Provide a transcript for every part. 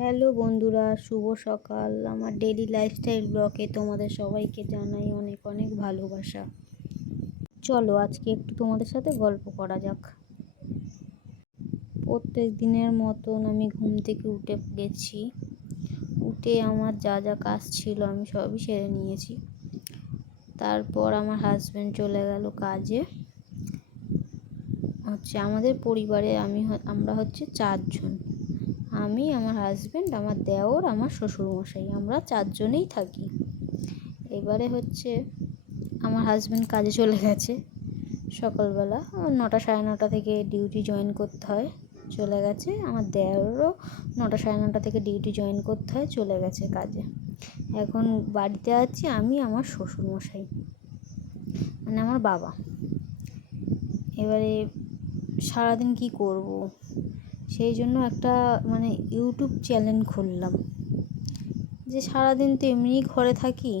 Hello বন্ধুরা, শুভ সকাল। আমার ডেইলি লাইফস্টাইল ব্লগে তোমাদের সবাইকে জানাই অনেক অনেক ভালোবাসা। চলো আজকে একটু তোমাদের সাথে গল্প করা যাক। প্রত্যেক দিনের মতন আমি ঘুম থেকে উঠে গেছি। উঠে আমার যা যা কাজ ছিল আমি সবই সেরে নিয়েছি। তারপর আমার হাজব্যান্ড চলে গেল কাজে। আমাদের পরিবারে আমরা হচ্ছে 4 জন। আমি, আমার হাজব্যান্ড, আমার দেওর, আমার শ্বশুরমশাই, আমরা 4 জনেই থাকি। এবারে আমার হাজব্যান্ড কাজে চলে গেছে সকালবেলা 9টা সাড়ে 9টা থেকে ডিউটি জয়েন করতে হয়, চলে গেছে। আমার দেওরও 9টা সাড়ে 9টা থেকে ডিউটি জয়েন করতে হয়, চলে গেছে কাজে। এখন বাড়িতে আছি আমি, আমার শ্বশুরমশাই মানে আমার বাবা। এবারে সারাদিন কি করব, সেই জন্য একটা ইউটিউব চ্যানেল খুললাম। যে সারাদিন তো এমনিই ঘরে থাকি,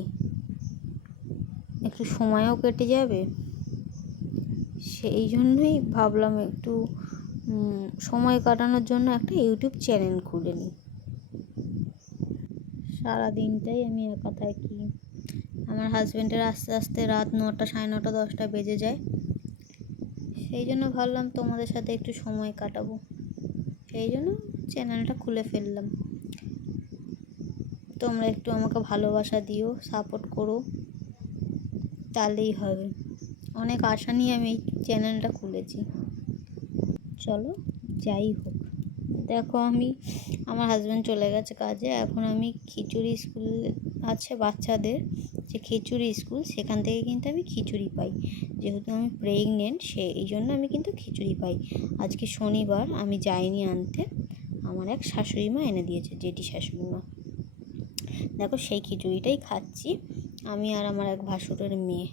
একটু সময়ও কেটে যাবে, সেই জন্যই ভাবলাম একটু সময় কাটানোর জন্য একটা ইউটিউব চ্যানেল খুলে নিই। সারাদিনটাই আমি একা থাকি। আমার হাজব্যান্ডের আস্তে আস্তে রাত 9টা সাড়ে 9টা 10টা বেজে যায়। সেই জন্য ভাবলাম তোমাদের সাথে একটু সময় কাটাবো, সেই জন্য চ্যানেলটা খুলে ফেললাম। তোমরা একটু আমাকে ভালোবাসা দিও, সাপোর্ট করো, তাহলেই হবে। অনেক আশা নিয়ে আমি এই চ্যানেলটা খুলেছি। চলো, যাই হোক, দেখো আমার হাজব্যান্ড চলে গেছে কাজে। এখন আমি খিচুড়ি, স্কুল আছে বাচ্চাদের যে খিচুড়ি স্কুল, সেখান থেকে কিন্তু আমি খিচুড়ি পাই। যেহেতু আমি প্রেগনেন্ট, এই জন্য আমি কিন্তু খিচুড়ি পাই। আজকে শনিবার, আমি যাইনি আনতে, আমার এক শাশুড়ি মা এনে দিয়েছে, জেঠি শাশুড়ি মা। দেখো সেই খিচুড়িটাই খাচ্ছি আমি আর আমার এক ভাসুরের মেয়ে।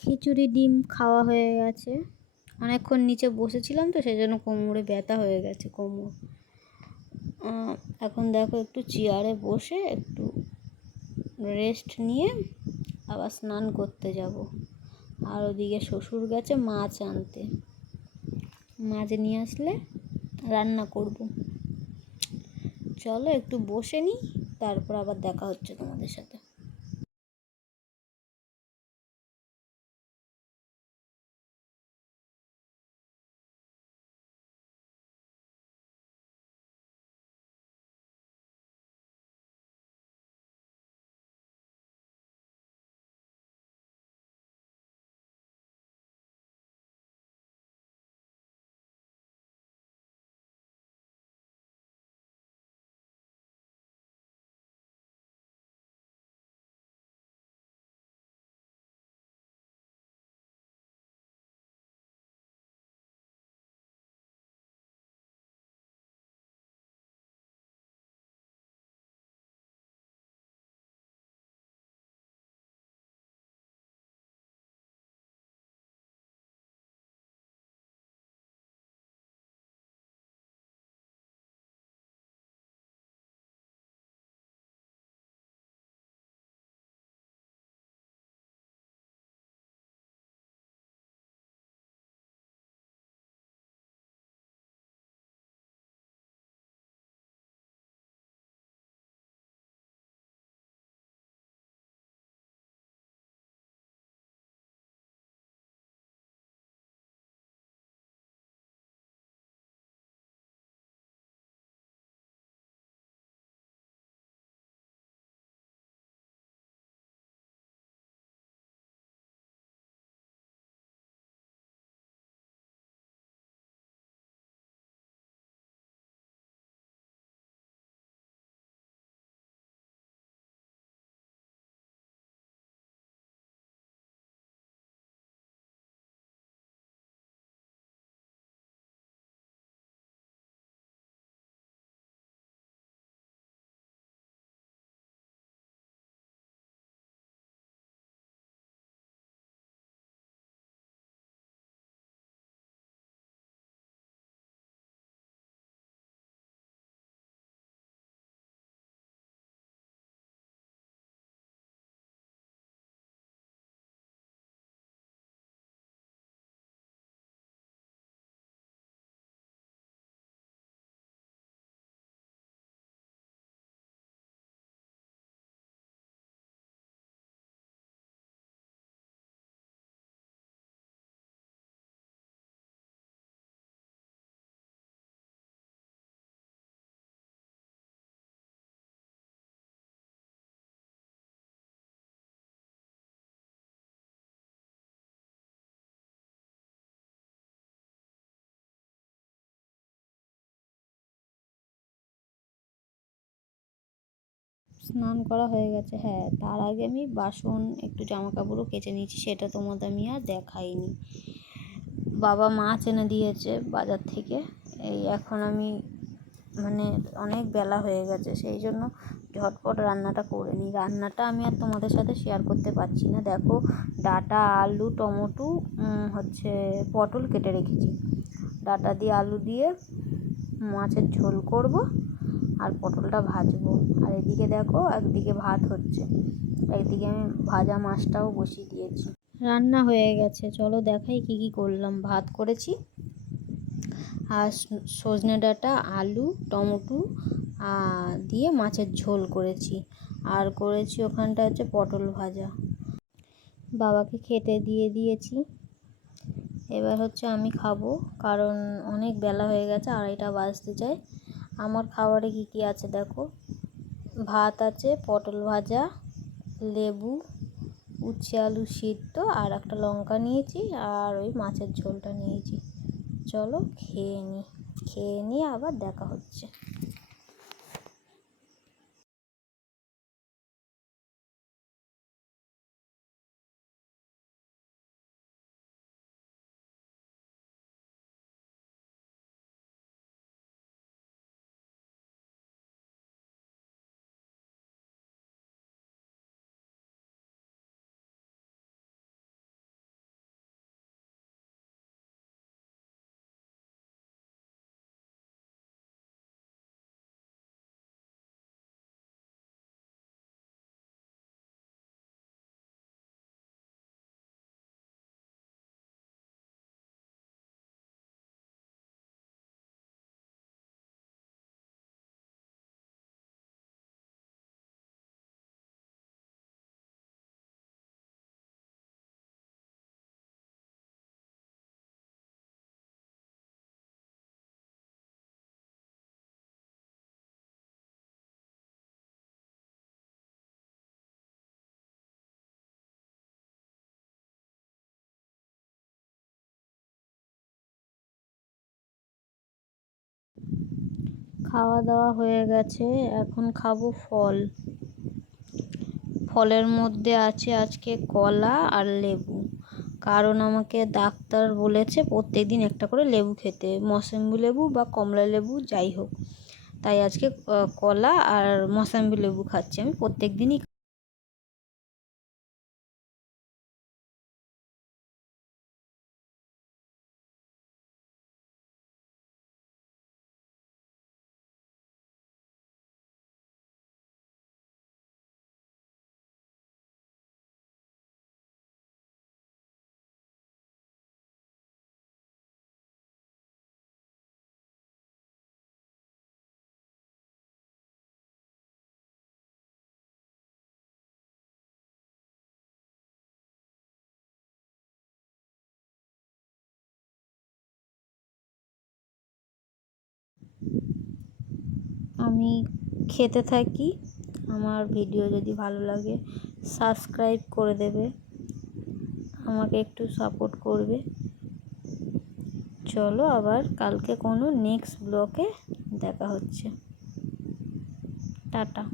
খিচুড়ি ডিম খাওয়া হয়ে গেছে। অনেকক্ষণ নিচে বসেছিলাম তো, সেই জন্য কোমরে ব্যথা হয়ে গেছে কোমর। এখন দেখো একটু চেয়ারে বসে একটু রেস্ট নিয়ে আবার স্নান করতে যাব। আর ওদিকে শ্বশুর গেছে মাছ আনতে, মাছ নিয়ে আসলে রান্না করব। চলো একটু বসে নিই, তারপর আবার দেখা হচ্ছে তোমাদের সাথে। স্নান করা হয়ে গেছে। হ্যাঁ, তার আগে আমি বাসন একটু জামা কাপড়ও কেচে নিয়েছি, সেটা তোমাদের আমি আর দেখাইনি। বাবা মাছ এনে দিয়েছে বাজার থেকে। এই এখন আমি মানে অনেক বেলা হয়ে গেছে, সেই জন্য ঝটপট রান্নাটা করে নিই। রান্নাটা আমি আর তোমাদের সাথে শেয়ার করতে পারছি না। দেখো, ডাঁটা, আলু, টমেটো, হচ্ছে পটল কেটে রেখেছি। ডাঁটা দিয়ে আলু দিয়ে মাছের ঝোল করব, আর পটলটা ভাজবো। আর এদিকে দেখো, একদিকে ভাত হচ্ছে, একদিকে আমি ভাজা মাছটাও বসিয়ে দিয়েছি। রান্না হয়ে গেছে, চলো দেখাই কি কি করলাম। ভাত করেছি, আর সজনে ডাঁটা, আলু, টমেটো দিয়ে মাছের ঝোল করেছি, আর করেছি ওখানটা হচ্ছে পটল ভাজা। বাবাকে খেতে দিয়ে দিয়েছি। এবার হচ্ছে আমি খাবো, কারণ অনেক বেলা হয়ে গেছে, 2:30 বাজতে যায়। আমার খাবারে কি কি আছে দেখো, ভাত আছে, পটল ভাজা, লেবু, উচ্ছে আলু সিদ্ধ, আর একটা লঙ্কা নিয়েছি, আর ওই মাছের ঝোলটা নিয়েছি। চলো খেয়ে নিয়ে আবার দেখা হচ্ছে। খাওয়া দাওয়া হয়ে গেছে, এখন খাবো ফল। ফলের মধ্যে আছে আজকে কলা আর লেবু, কারণ আমাকে ডাক্তার বলেছে প্রত্যেকদিন একটা করে লেবু খেতে, মৌসুম্বি লেবু বা কমলা লেবু যাই হোক। তাই আজকে কলা আর মৌসুম্বি লেবু খাচ্ছি আমি প্রত্যেক দিনই। আমি খেতে থাকি। আমার ভিডিও যদি ভালো লাগে সাবস্ক্রাইব করে দেবে, আমাকে একটু সাপোর্ট করবে। চলো আবার কালকে কোনো নেক্সট ব্লগে দেখা হচ্ছে। টাটা।